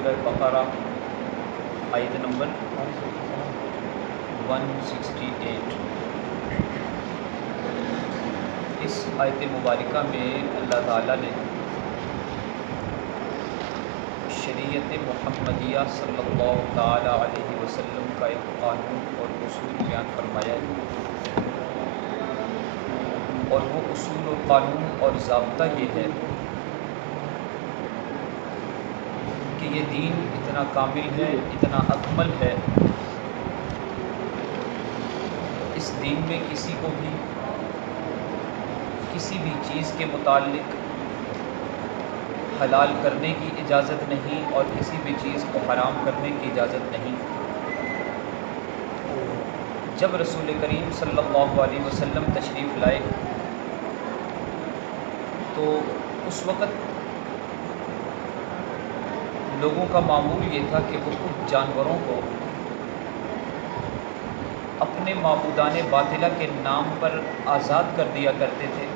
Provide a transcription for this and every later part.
سورہ بقرہ آیت نمبر 168۔ اس آیت مبارکہ میں اللہ تعالیٰ نے شریعت محمدیہ صلی اللہ تعالیٰ علیہ وسلم کا ایک قانون اور اصول بیان فرمایا ہے، اور وہ اصول و قانون اور ضابطہ یہ ہے کہ یہ دین اتنا کامل ہے، اتنا اکمل ہے، اس دین میں کسی کو بھی کسی بھی چیز کے متعلق حلال کرنے کی اجازت نہیں اور کسی بھی چیز کو حرام کرنے کی اجازت نہیں۔ جب رسول کریم صلی اللہ علیہ وسلم تشریف لائے تو اس وقت لوگوں کا معمول یہ تھا کہ وہ کچھ جانوروں کو اپنے معبودان باطلہ کے نام پر آزاد کر دیا کرتے تھے،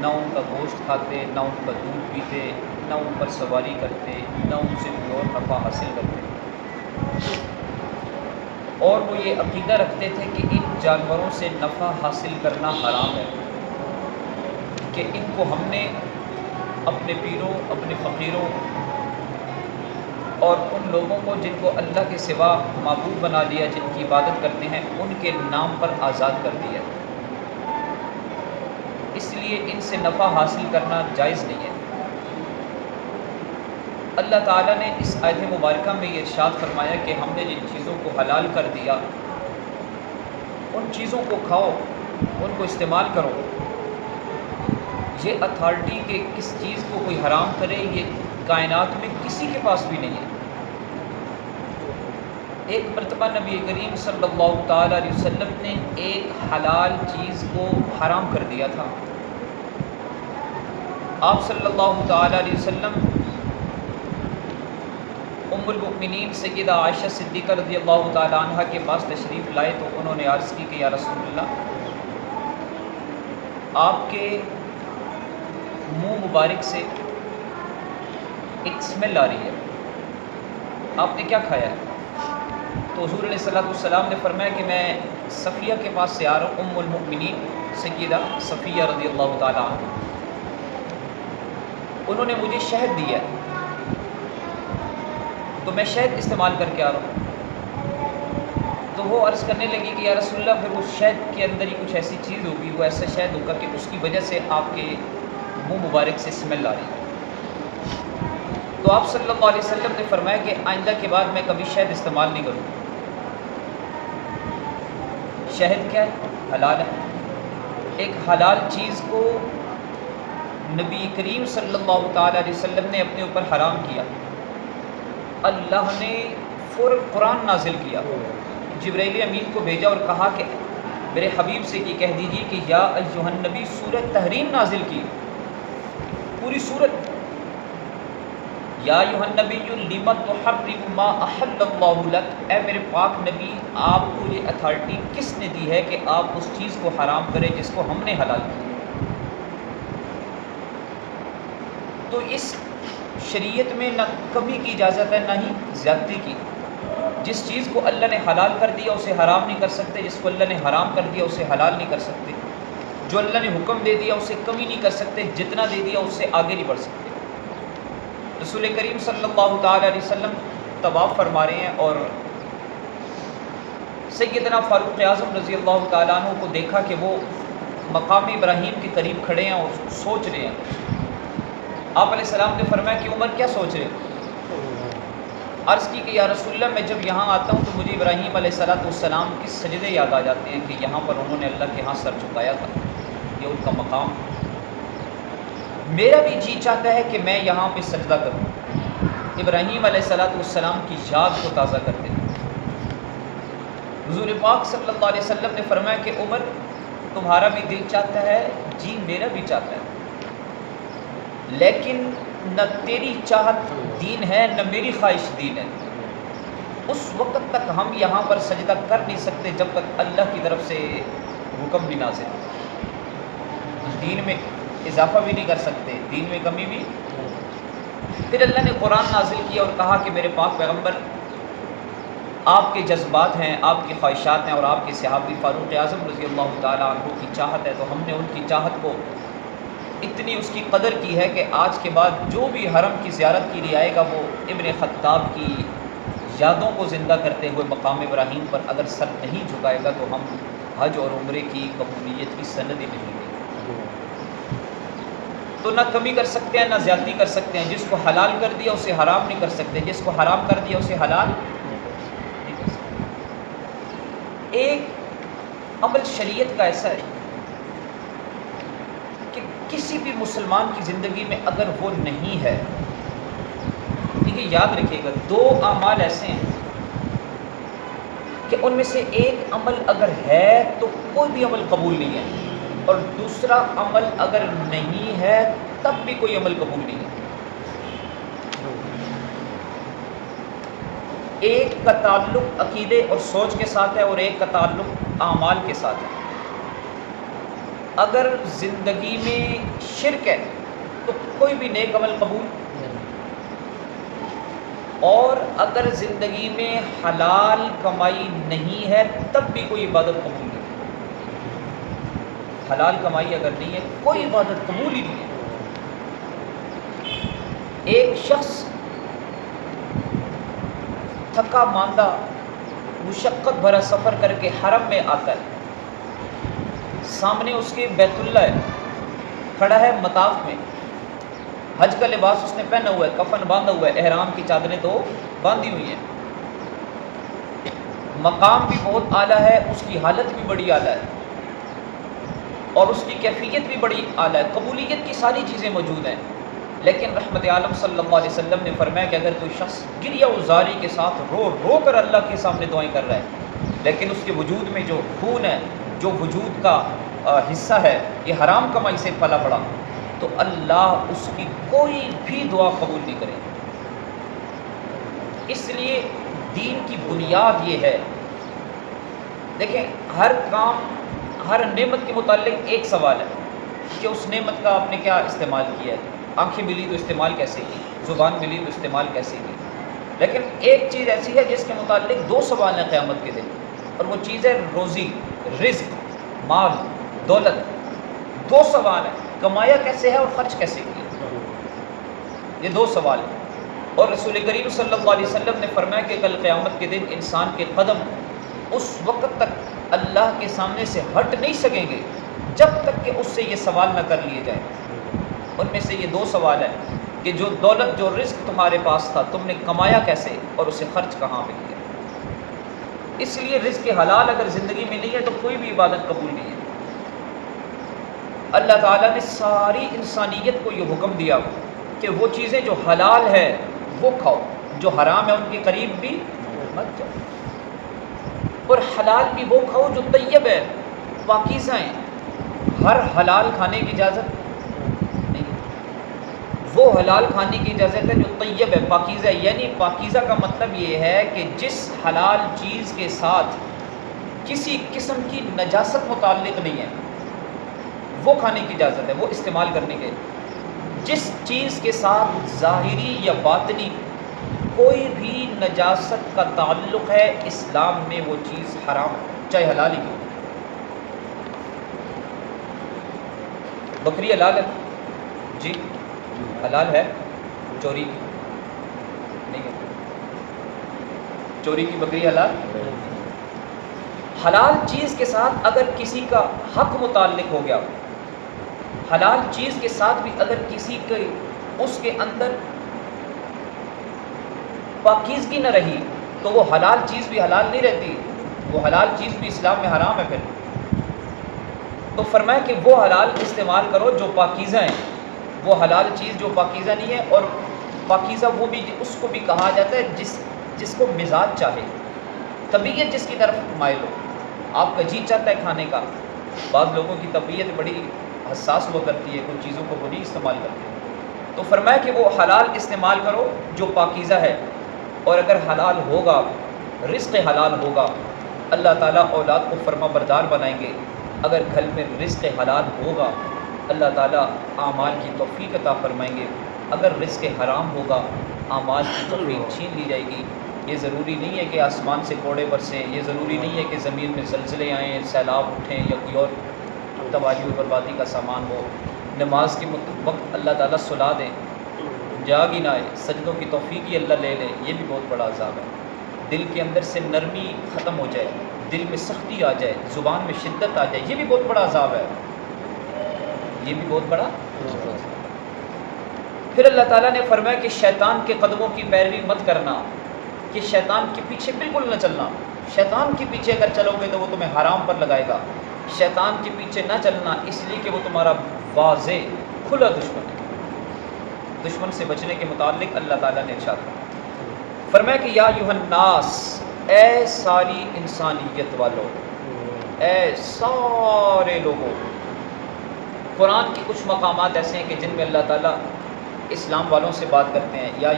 نہ ان کا گوشت کھاتے، نہ ان کا دودھ پیتے، نہ ان پر سواری کرتے، نہ ان سے کوئی اور نفع حاصل کرتے، اور وہ یہ عقیدہ رکھتے تھے کہ ان جانوروں سے نفع حاصل کرنا حرام ہے، کہ ان کو ہم نے اپنے پیروں، اپنے فقیروں اور ان لوگوں کو جن کو اللہ کے سوا معبود بنا لیا، جن کی عبادت کرتے ہیں، ان کے نام پر آزاد کر دیا، اس لیے ان سے نفع حاصل کرنا جائز نہیں ہے۔ اللہ تعالیٰ نے اس آیت مبارکہ میں یہ ارشاد فرمایا کہ ہم نے جن چیزوں کو حلال کر دیا ان چیزوں کو کھاؤ، ان کو استعمال کرو۔ یہ اتھارٹی کہ کس چیز کو کوئی حرام کرے یہ کائنات میں کسی کے پاس بھی نہیں ہے۔ ایک مرتبہ نبی کریم صلی اللہ تعالیٰ علیہ وسلم نے ایک حلال چیز کو حرام کر دیا تھا۔ آپ صلی اللہ تعالیٰ علیہ وسلم ام المؤمنین سیدہ عائشہ صدیقہ رضی اللہ تعالیٰ عنہ کے پاس تشریف لائے تو انہوں نے عرض کی کہ یا رسول اللہ، آپ کے منہ مبارک سے ایک اسمیل آ رہی ہے، آپ نے کیا کھایا ہے؟ تو حضور علیہ السلام نے فرمایا کہ میں صفیہ کے پاس سے آ رہا ہوں، ام المؤمنین سیدہ صفیہ رضی اللہ تعالیٰ عنہ، انہوں نے مجھے شہد دیا ہے تو میں شہد استعمال کر کے آ رہا ہوں۔ تو وہ عرض کرنے لگی کہ یا رسول اللہ، پھر اس شہد کے اندر ہی کچھ ایسی چیز ہوگی، وہ ایسا شہد ہوگا کہ اس کی وجہ سے آپ کے منہ مبارک سے اسمیل آ رہی ہے۔ تو آپ صلی اللہ علیہ وسلم نے فرمایا کہ آئندہ کے بعد میں کبھی شہد استعمال نہیں کروں۔ شہد کیا ہے؟ حلال ہے۔ ایک حلال چیز کو نبی کریم صلی اللہ تعالیٰ علیہ وسلم نے اپنے اوپر حرام کیا، اللہ نے قرآن نازل کیا، جبرائیل امین کو بھیجا اور کہا کہ میرے حبیب سے کہہ دیجیے کہ یا ایھا النبی سورۃ تحریم نازل کی، پوری سورت، یا ایھا النبی لم تحرم ما احل اللہ لک، اے میرے پاک نبی آپ کو یہ اتھارٹی کس نے دی ہے کہ آپ اس چیز کو حرام کریں جس کو ہم نے حلال کیا؟ تو اس شریعت میں نہ کمی کی اجازت ہے نہ ہی زیادتی کی۔ جس چیز کو اللہ نے حلال کر دیا اسے حرام نہیں کر سکتے، جس کو اللہ نے حرام کر دیا اسے حلال نہیں کر سکتے، جو اللہ نے حکم دے دیا اسے کمی نہیں کر سکتے، جتنا دے دیا اس سے آگے نہیں بڑھ سکتے۔ رسول کریم صلی اللہ تعالیٰ علیہ وسلم طواف فرما رہے ہیں اور سیدنا فاروق اعظم رضی اللہ تعالیٰ عنہ کو دیکھا کہ وہ مقام ابراہیم کے قریب کھڑے ہیں اور سوچ رہے ہیں۔ آپ علیہ السلام نے فرمایا کہ عمر کیا سوچ رہے ہیں؟ عرض کی کہ یا رسول اللہ، میں جب یہاں آتا ہوں تو مجھے ابراہیم علیہ السلام کی سجدے یاد آ جاتے ہیں کہ یہاں پر انہوں نے اللہ کے ہاں سر جھکایا تھا، یہ ان کا مقام۔ میرا بھی جی چاہتا ہے کہ میں یہاں پہ سجدہ کروں، ابراہیم علیہ السلام کی یاد کو تازہ کرتے ہیں۔ حضور پاک صلی اللہ علیہ وسلم نے فرمایا کہ عمر، تمہارا بھی دل چاہتا ہے؟ جی میرا بھی چاہتا ہے، لیکن نہ تیری چاہت دین ہے نہ میری خواہش دین ہے۔ اس وقت تک ہم یہاں پر سجدہ کر نہیں سکتے جب تک اللہ کی طرف سے حکم بھی نازل ہو۔ دین میں اضافہ بھی نہیں کر سکتے، دین میں کمی بھی۔ پھر اللہ نے قرآن نازل کیا اور کہا کہ میرے پاک پیغمبر، آپ کے جذبات ہیں، آپ کی خواہشات ہیں، اور آپ کے صحابی فاروق اعظم رضی اللہ تعالیٰ عنہ کی چاہت ہے، تو ہم نے ان کی چاہت کو اتنی اس کی قدر کی ہے کہ آج کے بعد جو بھی حرم کی زیارت کے لیے آئے گا وہ ابن خطاب کی یادوں کو زندہ کرتے ہوئے مقام ابراہیم پر اگر سر نہیں جھکائے گا تو ہم حج اور عمرے کی قبولیت کی سند ہی نہیں دیں گے۔ تو نہ کمی کر سکتے ہیں نہ زیادتی کر سکتے ہیں، جس کو حلال کر دیا اسے حرام نہیں کر سکتے، جس کو حرام کر دیا اسے حلال نہیں کر سکتے۔ ایک عمل شریعت کا ایسا ہے کہ کسی بھی مسلمان کی زندگی میں اگر وہ نہیں ہے، دیکھیے یاد رکھیے گا، دو اعمال ایسے ہیں کہ ان میں سے ایک عمل اگر ہے تو کوئی بھی عمل قبول نہیں ہے، اور دوسرا عمل اگر نہیں ہے تب بھی کوئی عمل قبول نہیں ہے۔ ایک کا تعلق عقیدے اور سوچ کے ساتھ ہے اور ایک کا تعلق اعمال کے ساتھ ہے۔ اگر زندگی میں شرک ہے تو کوئی بھی نیک عمل قبول نہیں، اور اگر زندگی میں حلال کمائی نہیں ہے تب بھی کوئی عبادت قبول نہیں۔ حلال کمائی اگر نہیں ہے کوئی عبادت قبول ہی نہیں ہے۔ ایک شخص تھکا ماندہ مشقت بھرا سفر کر کے حرم میں آتا ہے، سامنے اس کے بیت اللہ ہے، کھڑا ہے مطاف میں، حج کا لباس اس نے پہنا ہوا ہے، کفن باندھا ہوا ہے، احرام کی چادریں تو باندھی ہوئی ہیں، مقام بھی بہت اعلیٰ ہے، اس کی حالت بھی بڑی اعلیٰ ہے اور اس کی کیفیت بھی بڑی اعلیٰ ہے، قبولیت کی ساری چیزیں موجود ہیں۔ لیکن رحمت عالم صلی اللہ علیہ وسلم نے فرمایا کہ اگر کوئی شخص گریہ و زاری کے ساتھ رو رو کر اللہ کے سامنے دعائیں کر رہا ہے، لیکن اس کے وجود میں جو خون ہے، جو وجود کا حصہ ہے، یہ حرام کمائی سے پلا پڑا، تو اللہ اس کی کوئی بھی دعا قبول نہیں کرے۔ اس لیے دین کی بنیاد یہ ہے، دیکھیں ہر کام، ہر نعمت کے متعلق ایک سوال ہے کہ اس نعمت کا آپ نے کیا استعمال کیا ہے۔ آنکھیں ملی تو استعمال کیسے کی، زبان ملی تو استعمال کیسے کی، لیکن ایک چیز ایسی ہے جس کے متعلق دو سوال ہیں قیامت کے دن، اور وہ چیز ہے روزی، رزق، مال، دولت۔ دو سوال ہیں، کمایا کیسے ہے اور خرچ کیسے کیا، یہ دو سوال ہیں۔ اور رسول کریم صلی اللہ علیہ وسلم نے فرمایا کہ کل قیامت کے دن انسان کے قدم اس وقت تک اللہ کے سامنے سے ہٹ نہیں سکیں گے جب تک کہ اس سے یہ سوال نہ کر لیے جائیں۔ ان میں سے یہ دو سوال ہیں کہ جو دولت، جو رزق تمہارے پاس تھا تم نے کمایا کیسے اور اسے خرچ کہاں پہ کیا۔ اس لیے رزق حلال اگر زندگی میں نہیں ہے تو کوئی بھی عبادت قبول نہیں ہے۔ اللہ تعالیٰ نے ساری انسانیت کو یہ حکم دیا کہ وہ چیزیں جو حلال ہے وہ کھاؤ، جو حرام ہے ان کے قریب بھی مت جاؤ، اور حلال بھی وہ کھاؤ جو طیب ہے، پاکیزہ ہیں۔ ہر حلال کھانے کی اجازت نہیں، وہ حلال کھانے کی اجازت ہے جو طیب ہے، پاکیزہ ہے۔ یعنی پاکیزہ کا مطلب یہ ہے کہ جس حلال چیز کے ساتھ کسی قسم کی نجاست متعلق نہیں ہے وہ کھانے کی اجازت ہے، وہ استعمال کرنے کے۔ جس چیز کے ساتھ ظاہری یا باطنی کوئی بھی نجاست کا تعلق ہے اسلام میں وہ چیز حرام ہے، چاہے حلال ہی کیوں۔ بکری حلال ہے جی، حلال ہے، چوری نہیں ہے، چوری کی بکری حلال۔ حلال چیز کے ساتھ اگر کسی کا حق متعلق ہو گیا، حلال چیز کے ساتھ بھی اگر کسی کے اس کے اندر پاکیزگی نہ رہی تو وہ حلال چیز بھی حلال نہیں رہتی، وہ حلال چیز بھی اسلام میں حرام ہے۔ پھر تو فرمایا کہ وہ حلال استعمال کرو جو پاکیزہ ہیں، وہ حلال چیز جو پاکیزہ نہیں ہے۔ اور پاکیزہ وہ بھی اس کو بھی کہا جاتا ہے جس کو مزاج چاہے، طبیعت جس کی طرف مائل ہو۔ آپ کا جی چاہتا ہے کھانے کا، بعض لوگوں کی طبیعت بڑی حساس ہوا کرتی ہے، کچھ چیزوں کو وہ نہیں استعمال کرتے، تو فرمایا کہ وہ حلال استعمال کرو جو پاکیزہ ہے۔ اور اگر حلال ہوگا، رزق حلال ہوگا، اللہ تعالیٰ اولاد کو فرما بردار بنائیں گے۔ اگر گھر میں رزق حلال ہوگا، اللہ تعالیٰ اعمال کی توفیق عطا فرمائیں گے۔ اگر رزق حرام ہوگا اعمال کی توفیق چھین لی جائے گی۔ یہ ضروری نہیں ہے کہ آسمان سے کوڑے برسیں، یہ ضروری نہیں ہے کہ زمین میں زلزلے آئیں، سیلاب اٹھیں یا کوئی اور تباہی و بربادی کا سامان ہو۔ نماز کے وقت اللہ تعالیٰ سلا دیں، جاگ ہی نہ آئے، سجدوں کی توفیق ہی اللہ لے لے، یہ بھی بہت بڑا عذاب ہے۔ دل کے اندر سے نرمی ختم ہو جائے، دل میں سختی آ جائے، زبان میں شدت آ جائے، یہ بھی بہت بڑا عذاب ہے، یہ بھی بہت بڑا۔ پھر اللہ تعالیٰ نے فرمایا کہ شیطان کے قدموں کی پیروی مت کرنا، کہ شیطان کے پیچھے بالکل نہ چلنا۔ شیطان کے پیچھے اگر چلو گے تو وہ تمہیں حرام پر لگائے گا۔ شیطان کے پیچھے نہ چلنا، اس لیے کہ وہ تمہارا واضح کھلا دشمن ہے۔ دشمن سے بچنے کے متعلق اللہ تعالیٰ نے ارشاد فرمایا کہ یا ایھا الناس، اے ساری انسانیت والو، اے سارے لوگوں۔ قرآن کی کچھ مقامات ایسے ہیں کہ جن میں اللہ تعالیٰ اسلام والوں سے بات کرتے ہیں، یا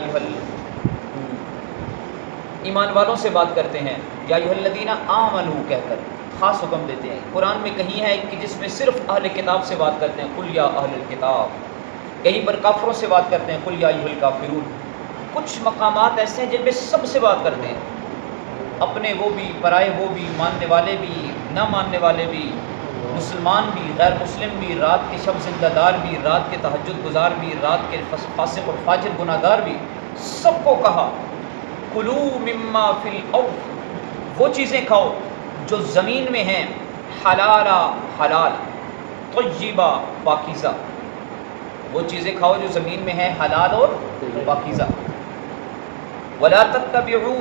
ایمان والوں سے بات کرتے ہیں، یا ایھا الذین آمنوا کہہ کر خاص حکم دیتے ہیں۔ قرآن میں کہیں ہے کہ جس میں صرف اہل کتاب سے بات کرتے ہیں، قل یا اہل الکتاب، کہیں پر کافروں سے بات کرتے ہیں، قل یا ایھا الکافرون۔ کچھ مقامات ایسے ہیں جن میں سب سے بات کرتے ہیں، اپنے وہ بھی، پرائے وہ بھی، ماننے والے بھی، نہ ماننے والے بھی، مسلمان بھی، غیر مسلم بھی، رات کے شب زندہ دار بھی، رات کے تہجد گزار بھی، رات کے فاسق اور فاجر گناہ گار بھی، سب کو کہا کلوا مما فی الارض، وہ چیزیں کھاؤ جو زمین میں ہیں، حلالا حلال، طیبہ پاکیزہ، وہ چیزیں کھاؤ جو زمین میں ہیں حلال اور پاکیزہ۔ ولا تتبعوا،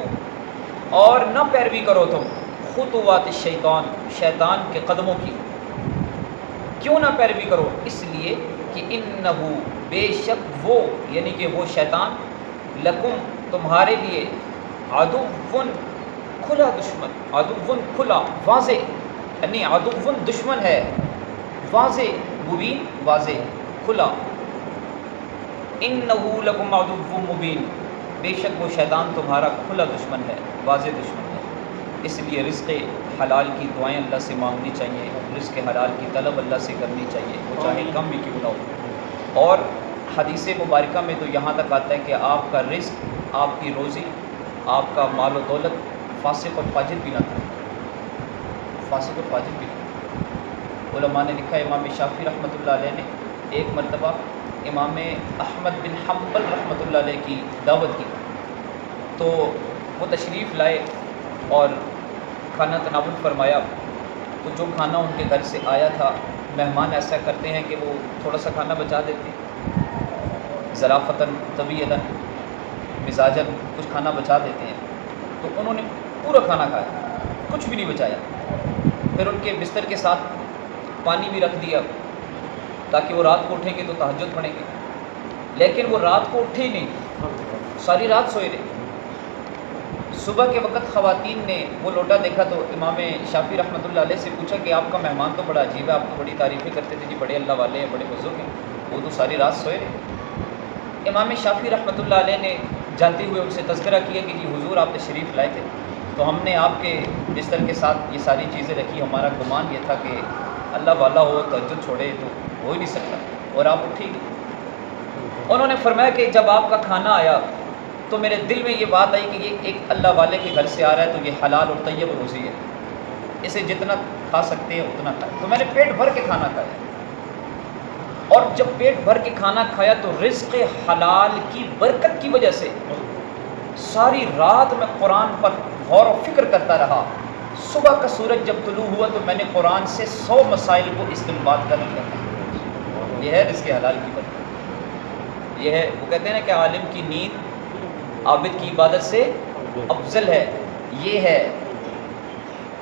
اور نہ پیروی کرو تم، خطوات الشیطان، شیطان کے قدموں کی۔ کیوں نہ پیروی کرو؟ اس لیے کہ انہو، بے شک وہ، یعنی کہ وہ شیطان، لکم، تمہارے لیے، عدوٌ، کھلا دشمن، عدوٌ کھلا واضح، یعنی عدوٌ دشمن ہے، واضح، مبین واضح، کھلا۔ انہو لکم عدوٌ مبین، بے شک وہ شیطان تمہارا کھلا دشمن ہے، واضح دشمن ہے۔ اس لیے رزق حلال کی دعائیں اللہ سے مانگنی چاہیے، رزق حلال کی طلب اللہ سے کرنی چاہیے، وہ چاہے کم بھی کیوں نہ ہو۔ اور حدیث مبارکہ میں تو یہاں تک آتا ہے کہ آپ کا رزق، آپ کی روزی، آپ کا مال و دولت فاسق اور فاجر بھی نہ کرے، فاسق اور فاجر بھی نہ کرے۔ علماء نے لکھا ہے، امام شافعی رحمۃ اللہ علیہ نے ایک مرتبہ امام احمد بن حنبل رحمۃ اللہ علیہ کی دعوت کی، تو وہ تشریف لائے اور کھانا تناول فرمایا، تو جو کھانا ان کے گھر سے آیا تھا، مہمان ایسا کرتے ہیں کہ وہ تھوڑا سا کھانا بچا دیتے ہیں، ظرافتاً، طبیعتاً، مزاجاً کچھ کھانا بچا دیتے ہیں، تو انہوں نے پورا کھانا کھایا، کچھ بھی نہیں بچایا۔ پھر ان کے بستر کے ساتھ پانی بھی رکھ دیا تاکہ وہ رات کو اٹھیں گے تو تہجد پڑھیں گے، لیکن وہ رات کو اٹھے ہی نہیں، ساری رات سوئے رہے۔ صبح کے وقت خواتین نے وہ لوٹا دیکھا تو امام شافعی رحمۃ اللہ علیہ سے پوچھا کہ آپ کا مہمان تو بڑا عجیب ہے، آپ تو بڑی تعریفیں کرتے تھے، جی بڑے اللہ والے ہیں، بڑے بزرگ ہیں، وہ تو ساری رات سوئے رہے۔ امام شافعی رحمۃ اللہ علیہ نے جاتے ہوئے ان سے تذکرہ کیا کہ جی حضور آپ تشریف لائے تھے تو ہم نے آپ کے بستر کے ساتھ یہ ساری چیزیں رکھی، ہمارا گمان یہ تھا کہ اللہ والا ہو، تہجد چھوڑے تو ہو ہی نہیں سکتا، اور آپ اٹھی گئے۔ انہوں نے فرمایا کہ جب آپ کا کھانا آیا تو میرے دل میں یہ بات آئی کہ یہ ایک اللہ والے کے گھر سے آ رہا ہے تو یہ حلال اور طیب روزی ہے، اسے جتنا کھا سکتے ہیں اتنا کھائے، تو میں نے پیٹ بھر کے کھانا کھایا، اور جب پیٹ بھر کے کھانا کھایا تو رزق حلال کی برکت کی وجہ سے ساری رات میں قرآن پر غور و فکر کرتا رہا۔ صبح کا سورج جب طلوع ہوا تو میں نے قرآن سے 100 مسائل کو استنباط کر لیا۔ یہ ہے رزق حلال کی برکت، یہ ہے، وہ کہتے ہیں نا کہ عالم کی نیند عابد کی عبادت سے افضل ہے، یہ ہے۔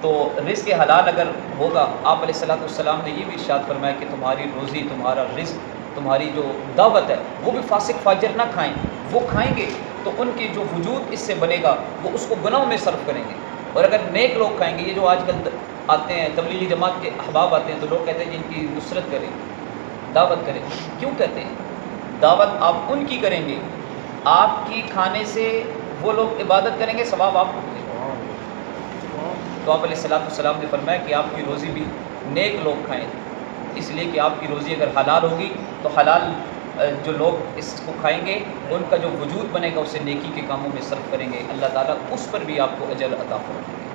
تو رزق حلال اگر ہوگا، آپ علیہ الصلوۃ والسلام نے یہ بھی ارشاد فرمایا کہ تمہاری روزی، تمہارا رزق، تمہاری جو دعوت ہے وہ بھی فاسق فاجر نہ کھائیں، وہ کھائیں گے تو ان کے جو وجود اس سے بنے گا وہ اس کو گناہوں میں صرف کریں گے، اور اگر نیک لوگ کھائیں گے، یہ جو آج کل آتے ہیں تبلیغی جماعت کے احباب آتے ہیں تو لوگ کہتے ہیں جن کی نصرت کریں، دعوت کریں، کیوں کہتے ہیں؟ دعوت آپ ان کی کریں گے، آپ کی کھانے سے وہ لوگ عبادت کریں گے، ثواب آپ کو ملے گا۔ تو آپ علیہ الصلوۃ والسلام نے فرمایا کہ آپ کی روزی بھی نیک لوگ کھائیں، اس لیے کہ آپ کی روزی اگر حلال ہوگی تو حلال جو لوگ اس کو کھائیں گے ان کا جو وجود بنے گا اسے نیکی کے کاموں میں صرف کریں گے، اللہ تعالیٰ اس پر بھی آپ کو اجر عطا فرمائیں گے۔